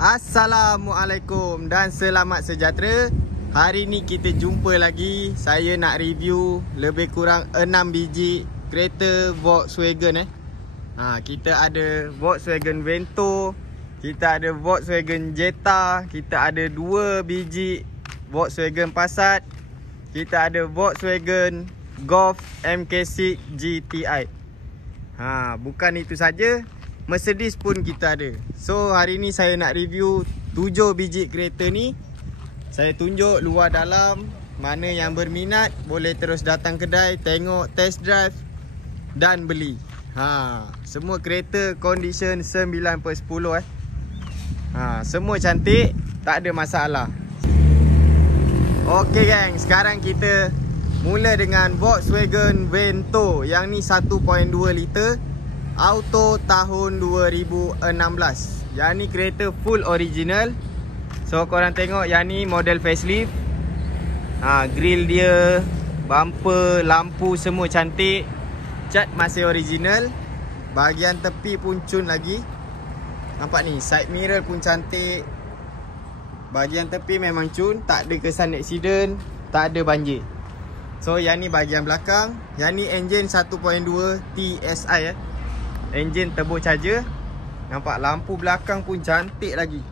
Assalamualaikum dan selamat sejahtera. Hari ni kita jumpa lagi. Saya nak review lebih kurang 6 biji kereta Volkswagen kita ada Volkswagen Vento, kita ada Volkswagen Jetta, kita ada 2 biji Volkswagen Passat, kita ada Volkswagen Golf MK6 GTI. Bukan itu saja, Mercedes pun kita ada. So hari ni saya nak review 7 biji kereta ni. Saya tunjuk luar dalam. Mana yang berminat boleh terus datang kedai, tengok, test drive dan beli. Semua kereta condition 9/10 semua cantik, tak ada masalah. Okey gang, sekarang kita mula dengan Volkswagen Vento. Yang ni 1.2 liter auto tahun 2016. Yang ni kereta full original. So korang tengok yang ni model facelift. Grill dia, bumper, lampu semua cantik. Cat masih original. Bahagian tepi pun cun lagi. Nampak ni, side mirror pun cantik. Bahagian tepi memang cun, tak ada kesan accident, tak ada banjir. So yang ni bahagian belakang. Yang ni enjin 1.2 TSI enjin turbo charger. Nampak lampu belakang pun cantik lagi.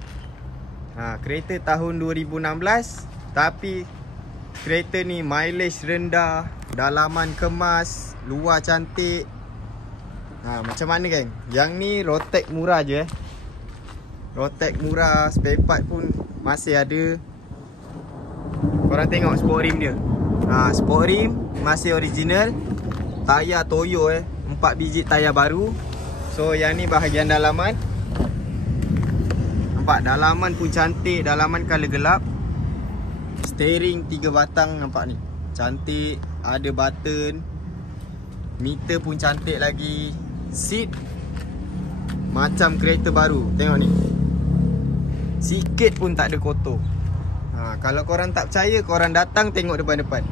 Kereta tahun 2016, tapi kereta ni mileage rendah, dalaman kemas, luar cantik. Macam mana geng? Yang ni Rotek murah je Rotek murah, spare part pun masih ada. Korang tengok sport rim dia. Sport rim masih original. Tayar Toyo 4 biji tayar baru. So yang ni bahagian dalaman. Nampak dalaman pun cantik, dalaman color gelap. Steering 3 batang, nampak ni cantik, ada button. Meter pun cantik lagi. Seat macam kereta baru, tengok ni. Sikit pun tak ada kotor. Kalau korang tak percaya, korang datang tengok depan-depan.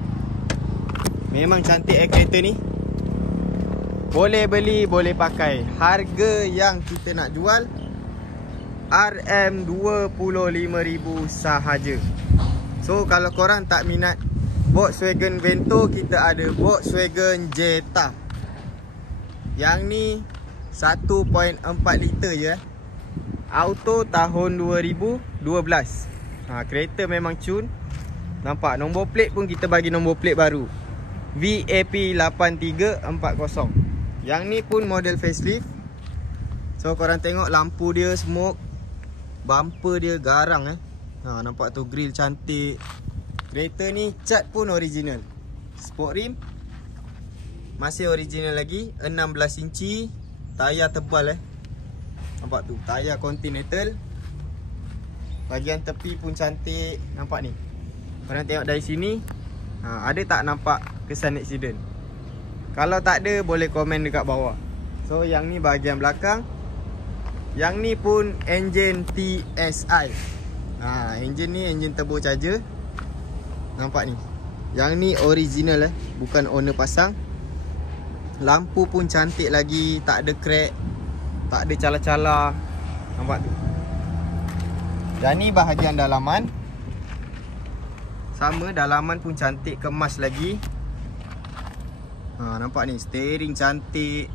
Memang cantik kereta ni. Boleh beli, boleh pakai. Harga yang kita nak jual RM25,000 sahaja. So kalau korang tak minat Volkswagen Vento, kita ada Volkswagen Jetta. Yang ni 1.4 liter je auto tahun 2012. Kereta memang cun. Nampak nombor plate pun kita bagi nombor plate baru, VAP8340. Yang ni pun model facelift. So korang tengok lampu dia smoke. Bumper dia garang nampak tu, grill cantik. Kereta ni cat pun original. Sport rim masih original lagi, 16 inci. Tayar tebal nampak tu, tayar Continental. Bahagian tepi pun cantik. Nampak ni, korang tengok dari sini. Ada tak nampak kesan accident? Kalau tak ada, boleh komen dekat bawah. So yang ni bahagian belakang. Yang ni pun enjin TSI. Enjin ni enjin turbo charger. Nampak ni, yang ni original bukan owner pasang. Lampu pun cantik lagi, tak ada crack, tak ada cala-cala. Nampak tu. Dan ni bahagian dalaman. Sama, dalaman pun cantik, kemas lagi. Nampak ni, steering cantik,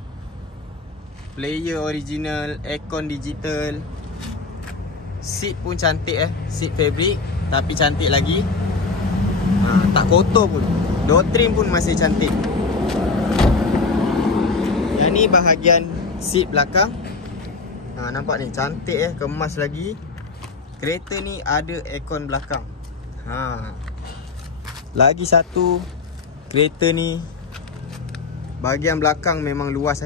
player original, aircon digital. Seat pun cantik seat fabric, tapi cantik lagi. Tak kotor pun. Door trim pun masih cantik. Yang ni bahagian seat belakang. Nampak ni, cantik kemas lagi. Kereta ni ada aircon belakang. Lagi satu, kereta ni bahagian belakang memang luas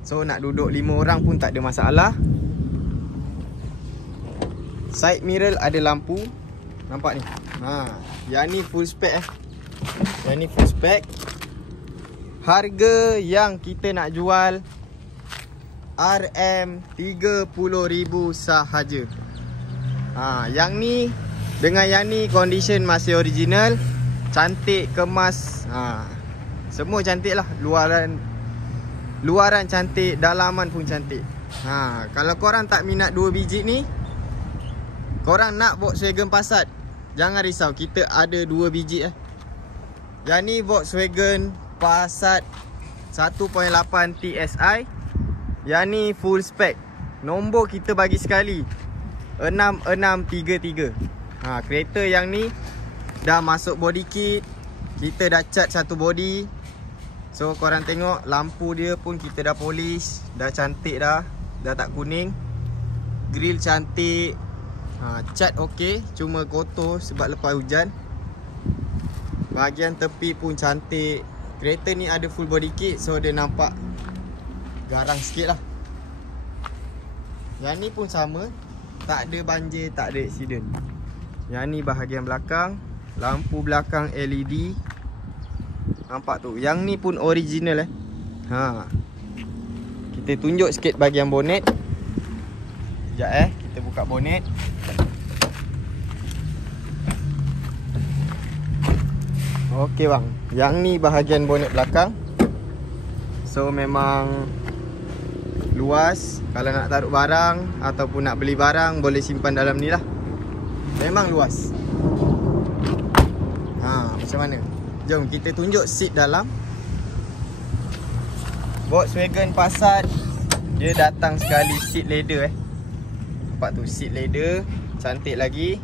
So nak duduk 5 orang pun tak ada masalah. Side mirror ada lampu. Nampak ni. Yang ni full spec Yang ni full spec. Harga yang kita nak jual RM30,000 sahaja. Yang ni dengan yang ni condition masih original. Cantik, kemas. Semua cantik lah. Luaran cantik, dalaman pun cantik. Kalau korang tak minat 2 biji ni, korang nak Volkswagen Passat, jangan risau, kita ada 2 biji Yang ni Volkswagen Passat 1.8 TSI. Yang ni full spec. Nombor kita bagi sekali 6633. Kereta yang ni dah masuk body kit. Kita dah cat satu body. So korang tengok lampu dia pun kita dah polish. Dah cantik dah. Dah tak kuning. Grill cantik. Cat okey, cuma kotor sebab lepas hujan. Bahagian tepi pun cantik. Kereta ni ada full body kit, so dia nampak garang sikit lah. Yang ni pun sama, tak ada banjir, tak ada aksiden. Yang ni bahagian belakang. Lampu belakang LED. Nampak tu, yang ni pun original Kita tunjuk sikit bahagian bonet. Sekejap kita buka bonet. Okey bang, yang ni bahagian bonet belakang. So memang luas. Kalau nak taruh barang ataupun nak beli barang, boleh simpan dalam ni lah. Memang luas. Macam mana? Jom kita tunjuk seat dalam. Volkswagen Passat, dia datang sekali seat leather Nampak tu, seat leather. Cantik lagi.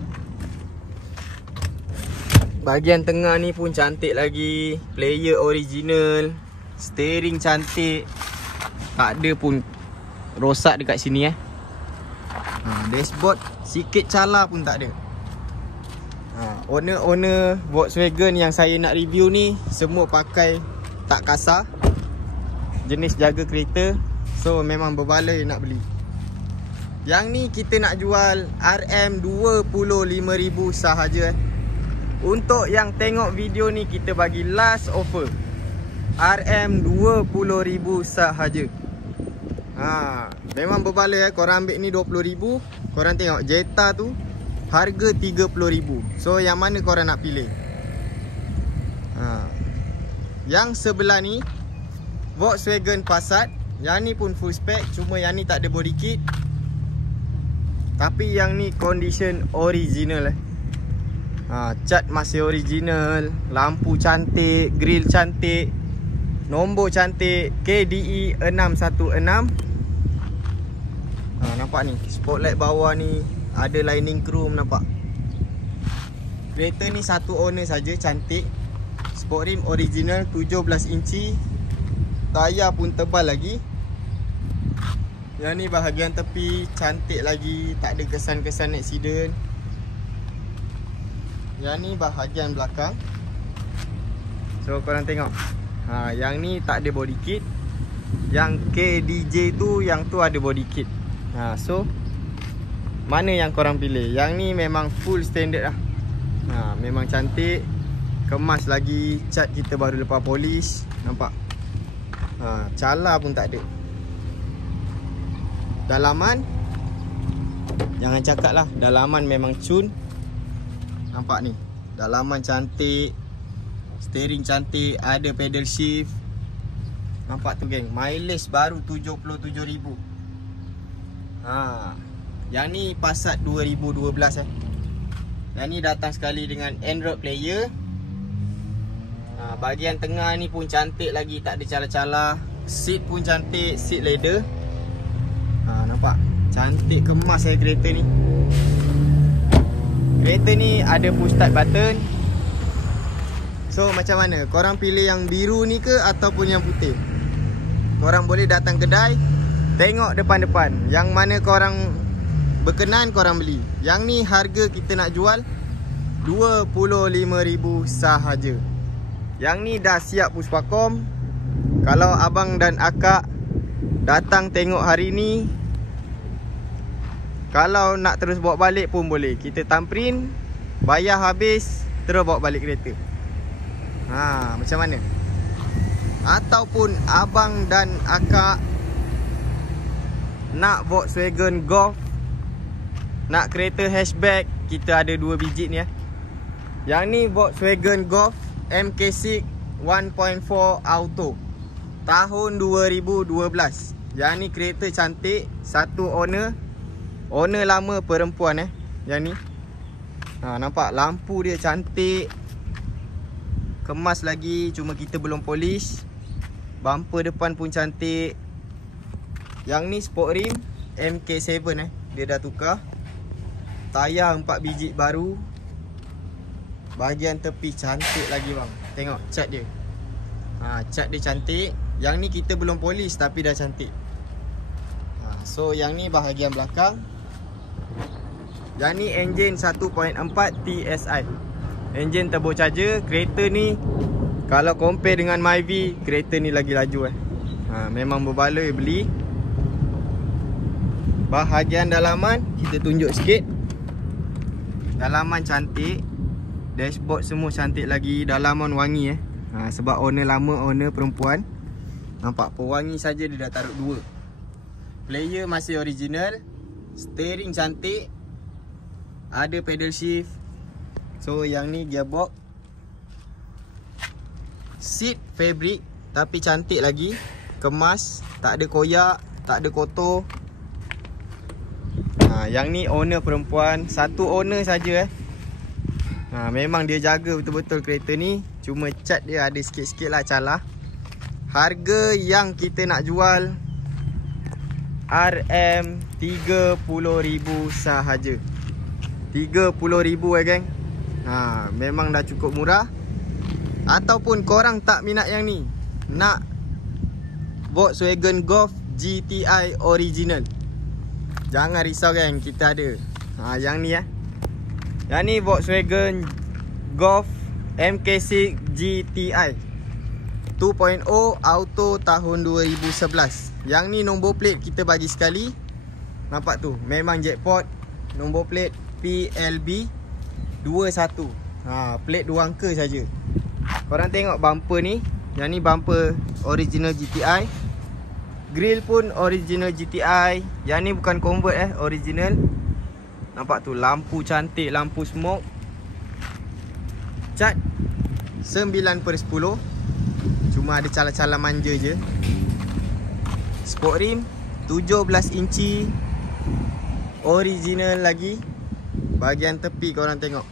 Bahagian tengah ni pun cantik lagi. Player original. Steering cantik. Tak ada pun rosak dekat sini Dashboard sikit cala pun tak ada. Owner Volkswagen yang saya nak review ni semua pakai tak kasar. Jenis jaga kereta. So memang berbaloi nak beli. Yang ni kita nak jual RM25,000 sahaja Untuk yang tengok video ni, kita bagi last offer RM20,000 sahaja. Memang berbaloi korang ambil ni 20,000. Korang tengok Jetta tu harga 30,000. So yang mana korang nak pilih? Yang sebelah ni Volkswagen Passat. Yang ni pun full spec, cuma yang ni tak ada body kit. Tapi yang ni condition original cat masih original. Lampu cantik, grill cantik, nombor cantik, KDE 616. Nampak ni, spotlight bawah ni ada lining chrome, nampak. Kereta ni satu owner saja, cantik. Sport rim original 17 inci. Tayar pun tebal lagi. Yang ni bahagian tepi cantik lagi, tak ada kesan-kesan aksiden. Yang ni bahagian belakang. So korang tengok. Yang ni tak ada body kit. Yang KDJ tu, yang tu ada body kit. So mana yang korang pilih? Yang ni memang full standard lah. Memang cantik. Kemas lagi. Cat kita baru lepas polish. Nampak? Cala pun tak ada. Dalaman, jangan cakap lah, dalaman memang cun. Nampak ni, dalaman cantik. Steering cantik, ada pedal shift. Nampak tu geng, mileage baru 77,000. Yang ni Passat 2012 Yang ni datang sekali dengan Android player. Bahagian tengah ni pun cantik lagi, tak ada cala-cala. Seat pun cantik, seat leather. Nampak? Cantik, kemas kereta ni. Kereta ni ada push start button. So macam mana? Korang pilih yang biru ni ke ataupun yang putih? Korang boleh datang kedai, tengok depan-depan. Yang mana korang berkenan, korang beli. Yang ni harga kita nak jual 25,000 sahaja. Yang ni dah siap puspakom. Kalau abang dan akak datang tengok hari ni, kalau nak terus bawa balik pun boleh. Kita tamprin, bayar habis, terus bawa balik kereta. Macam mana? Ataupun abang dan akak nak Volkswagen Golf, nak kereta hatchback, kita ada 2 biji ni Yang ni Volkswagen Golf MK6 1.4 Auto tahun 2012. Yang ni kereta cantik, satu owner. Owner lama perempuan yang ni. Nampak lampu dia cantik, kemas lagi, cuma kita belum polish. Bumper depan pun cantik. Yang ni sport rim MK7 dia dah tukar. Tayar 4 biji baru. Bahagian tepi cantik lagi bang. Tengok cat dia. Cat dia cantik. Yang ni kita belum polish tapi dah cantik. So yang ni bahagian belakang. Yang ni enjin 1.4 TSI. Enjin turbo charger. Kereta ni kalau compare dengan Myvi, kereta ni lagi laju memang berbaloi beli. Bahagian dalaman kita tunjuk sikit. Dalaman cantik. Dashboard semua cantik lagi. Dalaman wangi sebab owner lama, owner perempuan. Nampak pewangi saja dia dah taruh 2. Player masih original. Steering cantik. Ada pedal shift. So yang ni gearbox. Seat fabric tapi cantik lagi. Kemas, tak ada koyak, tak ada kotor. Yang ni owner perempuan. Satu owner saja memang dia jaga betul-betul kereta ni. Cuma cat dia ada sikit-sikit lah calah. Harga yang kita nak jual RM30,000 sahaja. 30,000 geng. Memang dah cukup murah. Ataupun korang tak minat yang ni, nak Volkswagen Golf GTI original, jangan risau geng, kita ada. Yang ni yang ni Volkswagen Golf MK6 GTI 2.0 auto tahun 2011. Yang ni nombor plate kita bagi sekali. Nampak tu, memang jackpot. Nombor plate PLB 21. Plate 2 angka saja. Korang tengok bumper ni. Yang ni bumper original GTI. Grill pun original GTI. Yang ni bukan convert original. Nampak tu, lampu cantik, lampu smoke. Cat 9/10. Cuma ada calar-calar manja je. Sport rim 17 inci. Original lagi. Bahagian tepi korang tengok.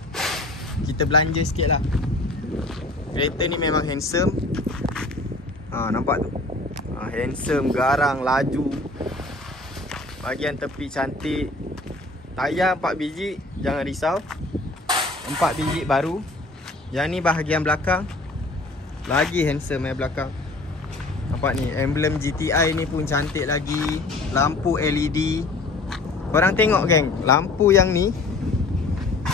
Kita belanja sikit lah. Kereta ni memang handsome. Nampak tu, handsome, garang, laju. Bahagian tepi cantik. Tayar 4 biji, jangan risau. 4 biji baru. Yang ni bahagian belakang. Lagi handsome belakang. Nampak ni, emblem GTI ni pun cantik lagi. Lampu LED. Korang tengok geng, lampu yang ni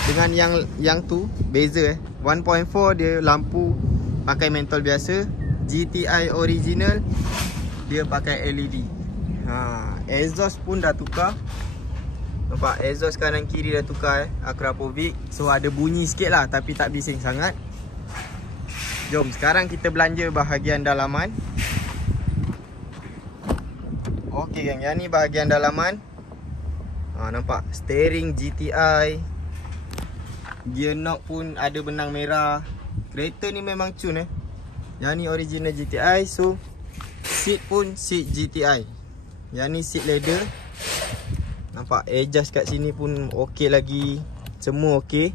dengan yang tu beza 1.4 dia lampu pakai mentol biasa. GTI original dia pakai LED. Exhaust pun dah tukar. Nampak exhaust kanan kiri dah tukar Akrapovic. So ada bunyi sikit lah tapi tak bising sangat. Jom sekarang kita belanja bahagian dalaman. Okey geng, yang ni bahagian dalaman. Nampak steering GTI. Gear knob pun ada benang merah. Kereta ni memang cun Yang ni original GTI. So seat pun seat GTI. Yang ni seat leather. Nampak adjust kat sini pun okey lagi. Semua okey.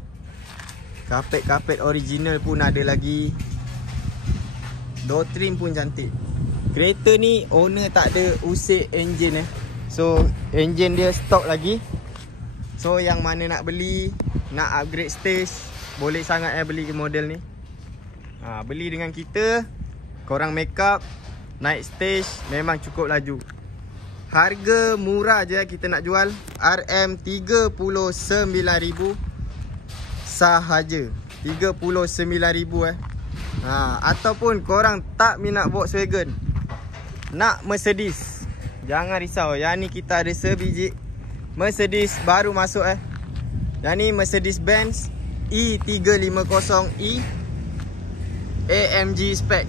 Kapet-kapet original pun ada lagi. Door trim pun cantik. Kereta ni owner tak ada usik enjin So enjin dia stok lagi. So yang mana nak beli, nak upgrade stage, boleh sangat beli model ni. Beli dengan kita, korang make up, naik stage, memang cukup laju. Harga murah je kita nak jual, RM39,000 sahaja. 39,000 Ataupun korang tak minat Volkswagen, nak Mercedes, jangan risau. Yang ni kita ada sebiji Mercedes baru masuk Yang ni Mercedes Benz E350e AMG spec.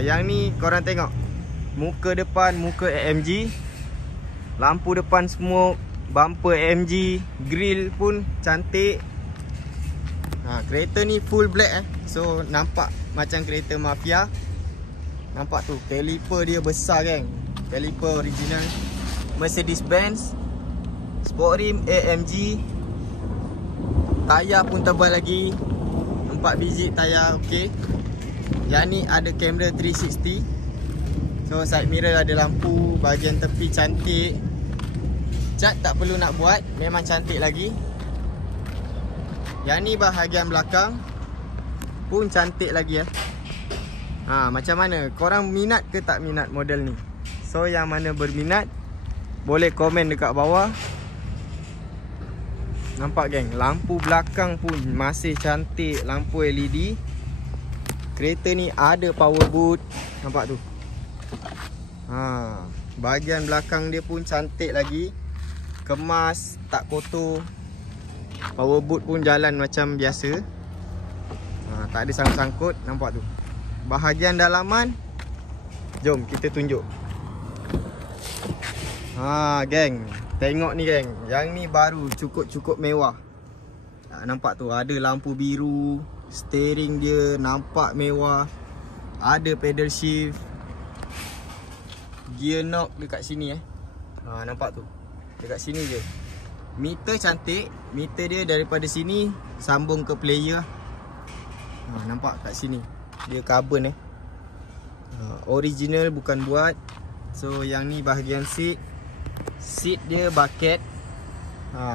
Yang ni korang tengok, muka depan, muka AMG. Lampu depan smoke, bumper AMG, grill pun cantik. Kereta ni full black So nampak macam kereta mafia. Nampak tu, kaliper dia besar geng. Kaliper original Mercedes Benz. Sport rim AMG. Tayar pun tebal lagi. 4 biji tayar okey. Yang ni ada kamera 360. So side mirror ada lampu, bahagian tepi cantik. Cat tak perlu nak buat, memang cantik lagi. Yang ni bahagian belakang pun cantik lagi macam mana? Korang minat ke tak minat model ni? So yang mana berminat boleh komen dekat bawah. Nampak geng, lampu belakang pun masih cantik, lampu LED. Kereta ni ada power boot. Nampak tu. Bahagian belakang dia pun cantik lagi. Kemas, tak kotor. Power boot pun jalan macam biasa. Tak ada sangkut-sangkut. Nampak tu. Bahagian dalaman, jom kita tunjuk. Geng, tengok ni geng. Yang ni baru, cukup-cukup mewah. Nampak tu, ada lampu biru. Steering dia nampak mewah. Ada pedal shift. Gear knob dekat sini nampak tu. Dekat sini je. Meter cantik. Meter dia daripada sini sambung ke player. Nampak kat sini. Dia carbon original, bukan buat. So yang ni bahagian seat. Seat dia bucket.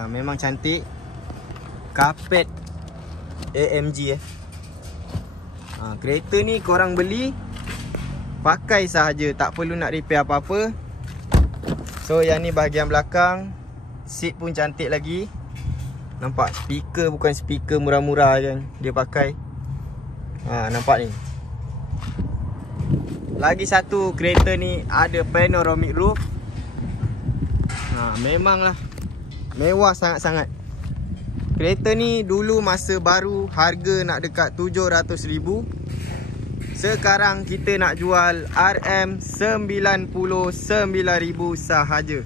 Memang cantik. Karpet AMG kereta ni korang beli pakai sahaja, tak perlu nak repair apa-apa. So yang ni bahagian belakang. Seat pun cantik lagi. Nampak speaker, bukan speaker murah-murah kan dia pakai. Nampak ni. Lagi satu, kereta ni ada panoramic roof. Memanglah mewah sangat-sangat. Kereta ni dulu masa baru harga nak dekat 700,000. Sekarang kita nak jual RM99,000 sahaja.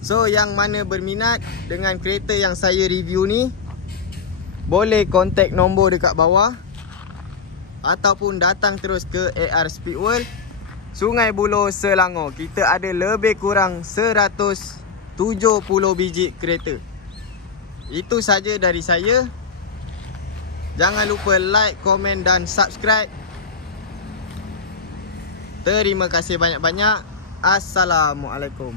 So yang mana berminat dengan kereta yang saya review ni, boleh kontak nombor dekat bawah. Ataupun datang terus ke AR Speedworld, Sungai Buloh, Selangor. Kita ada lebih kurang 170 biji kereta. Itu saja dari saya. Jangan lupa like, komen dan subscribe. Terima kasih banyak-banyak. Assalamualaikum.